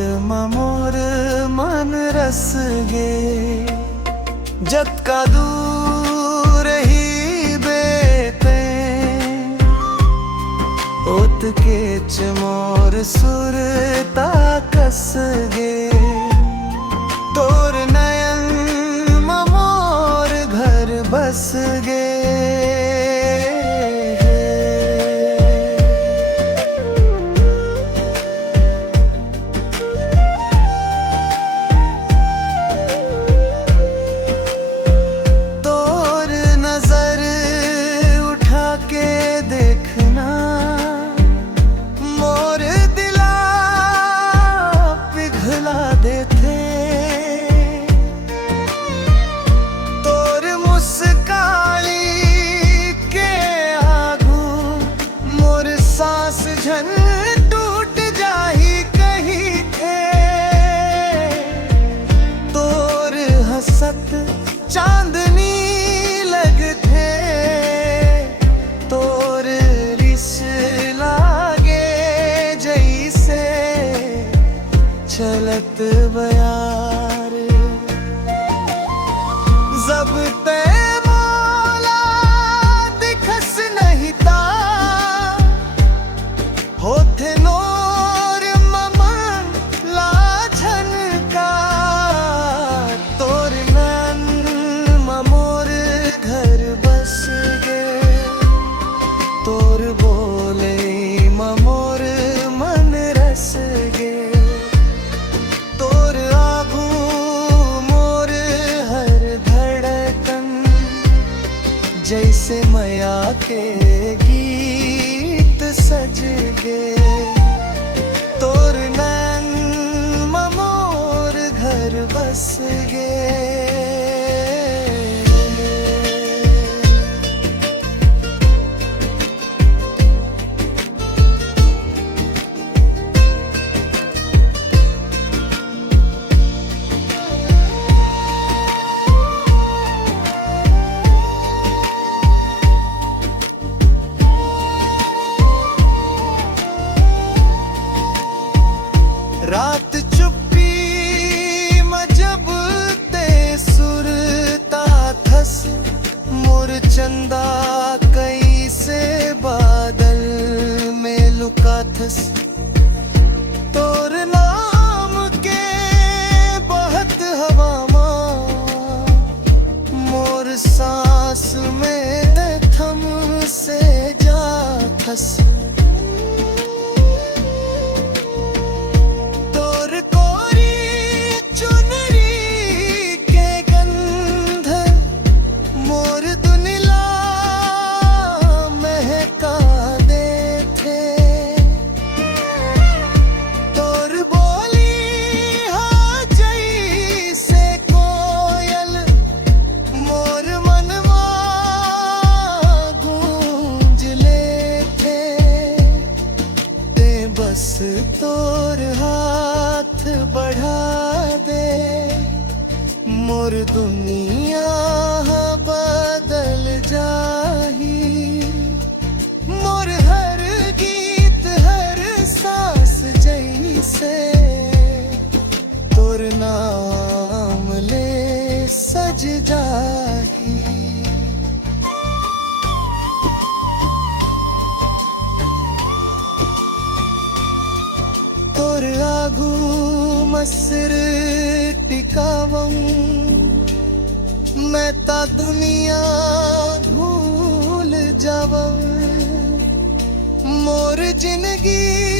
मोर मन रस गे जत का दूर ही बेते ओत के मोर सुर ताकस गे तोर नयन मोर घर बस गे झन टूट जाही कहीं थे तोर हसत चांदनी लगथे तोर रिस लागे जैसे चलत बयार जब ते मोला दिखस नहीं ता होथे नोर ममन लाछन का तोर नैन मोर घर बस गे तोर बोले मोर मन रस गे तोर आगू मोर हर धड़कन जैसे मैया के गीत सज गे तोर नैन मोर घर बस गे रात चुप्पी जब ते सुरता थस मोर चंदा कैसे बादल में लुका थस तोर नाम के बहत हवा मोर सांस में थम से जा थस बस तोर हाथ बढ़ा दे मोर दुनिया बदल जाही मोर हर गीत हर सांस जैसे तोर नाम ले सज जाही तोर आगू मसर टिकावं मैं ता दुनिया भूल जावं मोर जिंदगी